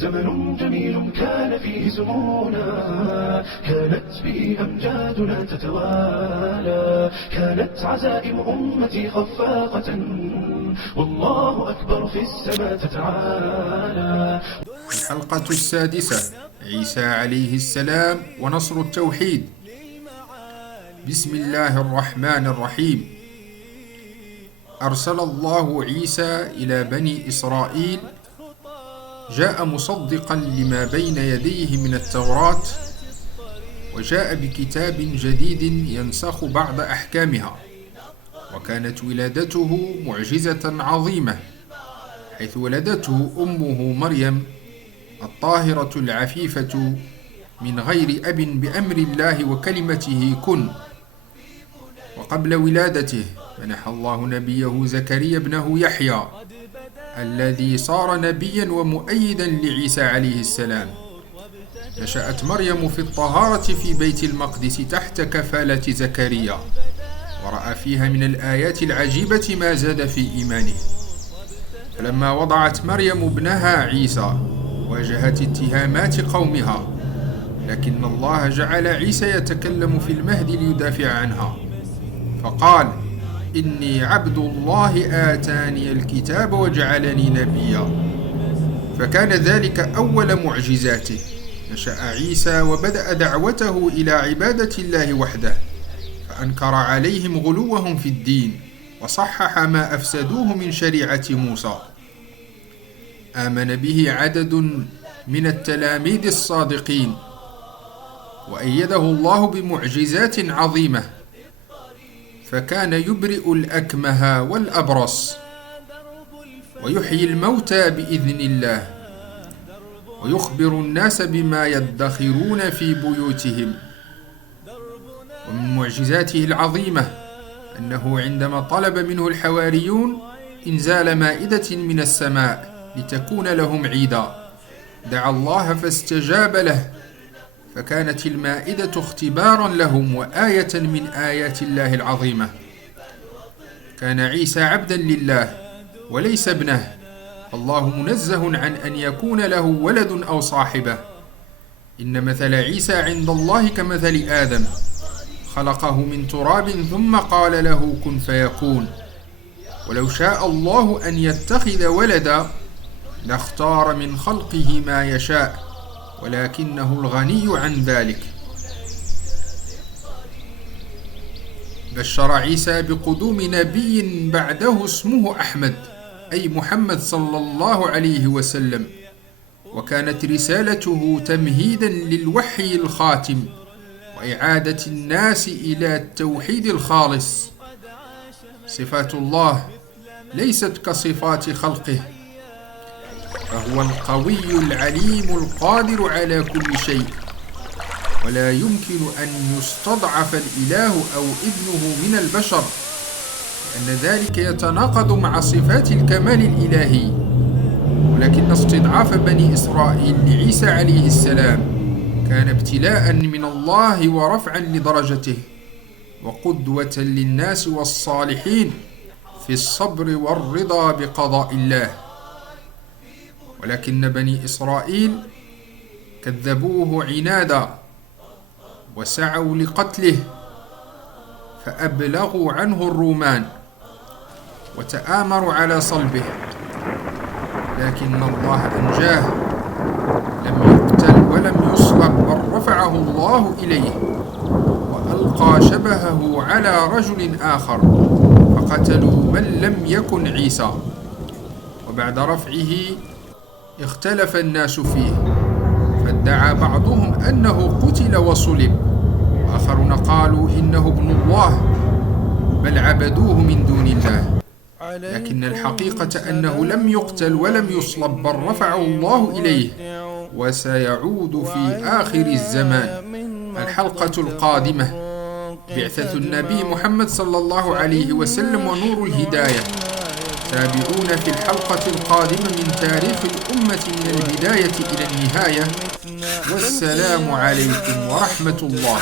زمن جميل كان فيه سمونا، كانت به أمجادنا تتوالى، كانت عزائم أمتي خفاقة، والله أكبر في السماء تتعالى. الحلقة السادسة: عيسى عليه السلام ونصر التوحيد. بسم الله الرحمن الرحيم. أرسل الله عيسى إلى بني إسرائيل، جاء مصدقا لما بين يديه من التوراة، وجاء بكتاب جديد ينسخ بعض أحكامها. وكانت ولادته معجزة عظيمة، حيث ولدته أمه مريم الطاهرة العفيفة من غير أب بأمر الله وكلمته كن. وقبل ولادته منح الله نبيه زكريا ابنه يحيى، الذي صار نبيا ومؤيدا لعيسى عليه السلام. نشأت مريم في الطهارة في بيت المقدس تحت كفالة زكريا، ورأى فيها من الآيات العجيبة ما زاد في إيمانه. فلما وضعت مريم ابنها عيسى واجهت اتهامات قومها، لكن الله جعل عيسى يتكلم في المهد ليدافع عنها، فقال: إني عبد الله آتاني الكتاب وجعلني نبيا. فكان ذلك أول معجزاته. نشأ عيسى وبدأ دعوته إلى عبادة الله وحده، فأنكر عليهم غلوهم في الدين وصحح ما أفسدوه من شريعة موسى. آمن به عدد من التلاميذ الصادقين، وأيده الله بمعجزات عظيمة، فكان يبرئ الأكمه والأبرص، ويحيي الموتى بإذن الله، ويخبر الناس بما يدخرون في بيوتهم. ومن معجزاته العظيمة أنه عندما طلب منه الحواريون إنزال مائدة من السماء لتكون لهم عيدا، دعا الله فاستجاب له، فكانت المائدة اختبارا لهم وآية من آيات الله العظيمة. كان عيسى عبدا لله وليس ابنه، الله منزه عن أن يكون له ولد أو صاحبة. إن مثل عيسى عند الله كمثل آدم، خلقه من تراب ثم قال له كن فيكون. ولو شاء الله أن يتخذ ولدا لاختار من خلقه ما يشاء، ولكنه الغني عن ذلك. بشر عيسى بقدوم نبي بعده اسمه أحمد، أي محمد صلى الله عليه وسلم، وكانت رسالته تمهيدا للوحي الخاتم وإعادة الناس إلى التوحيد الخالص. صفات الله ليست كصفات خلقه، فهو القوي العليم القادر على كل شيء، ولا يمكن أن يستضعف الإله أو ابنه من البشر، لأن ذلك يتناقض مع صفات الكمال الإلهي. ولكن استضعاف بني إسرائيل لعيسى عليه السلام كان ابتلاء من الله ورفعا لدرجته، وقدوة للناس والصالحين في الصبر والرضا بقضاء الله. ولكن بني إسرائيل كذبوه عنادا وسعوا لقتله، فأبلغوا عنه الرومان وتآمروا على صلبه، لكن الله أنجاه، لم يقتل ولم يصلب، بل رفعه الله إليه وألقى شبهه على رجل آخر، فقتلوا من لم يكن عيسى. وبعد رفعه اختلف الناس فيه، فادعى بعضهم أنه قتل وصلب، وآخرون قالوا إنه ابن الله، بل عبدوه من دون الله. لكن الحقيقة أنه لم يقتل ولم يصلب، بل رفعه الله إليه، وسيعود في آخر الزمان. الحلقة القادمة: بعثة النبي محمد صلى الله عليه وسلم ونور الهداية. تابعونا في الحلقة القادمة من تاريخ الأمة من البداية إلى النهاية. والسلام عليكم ورحمة الله.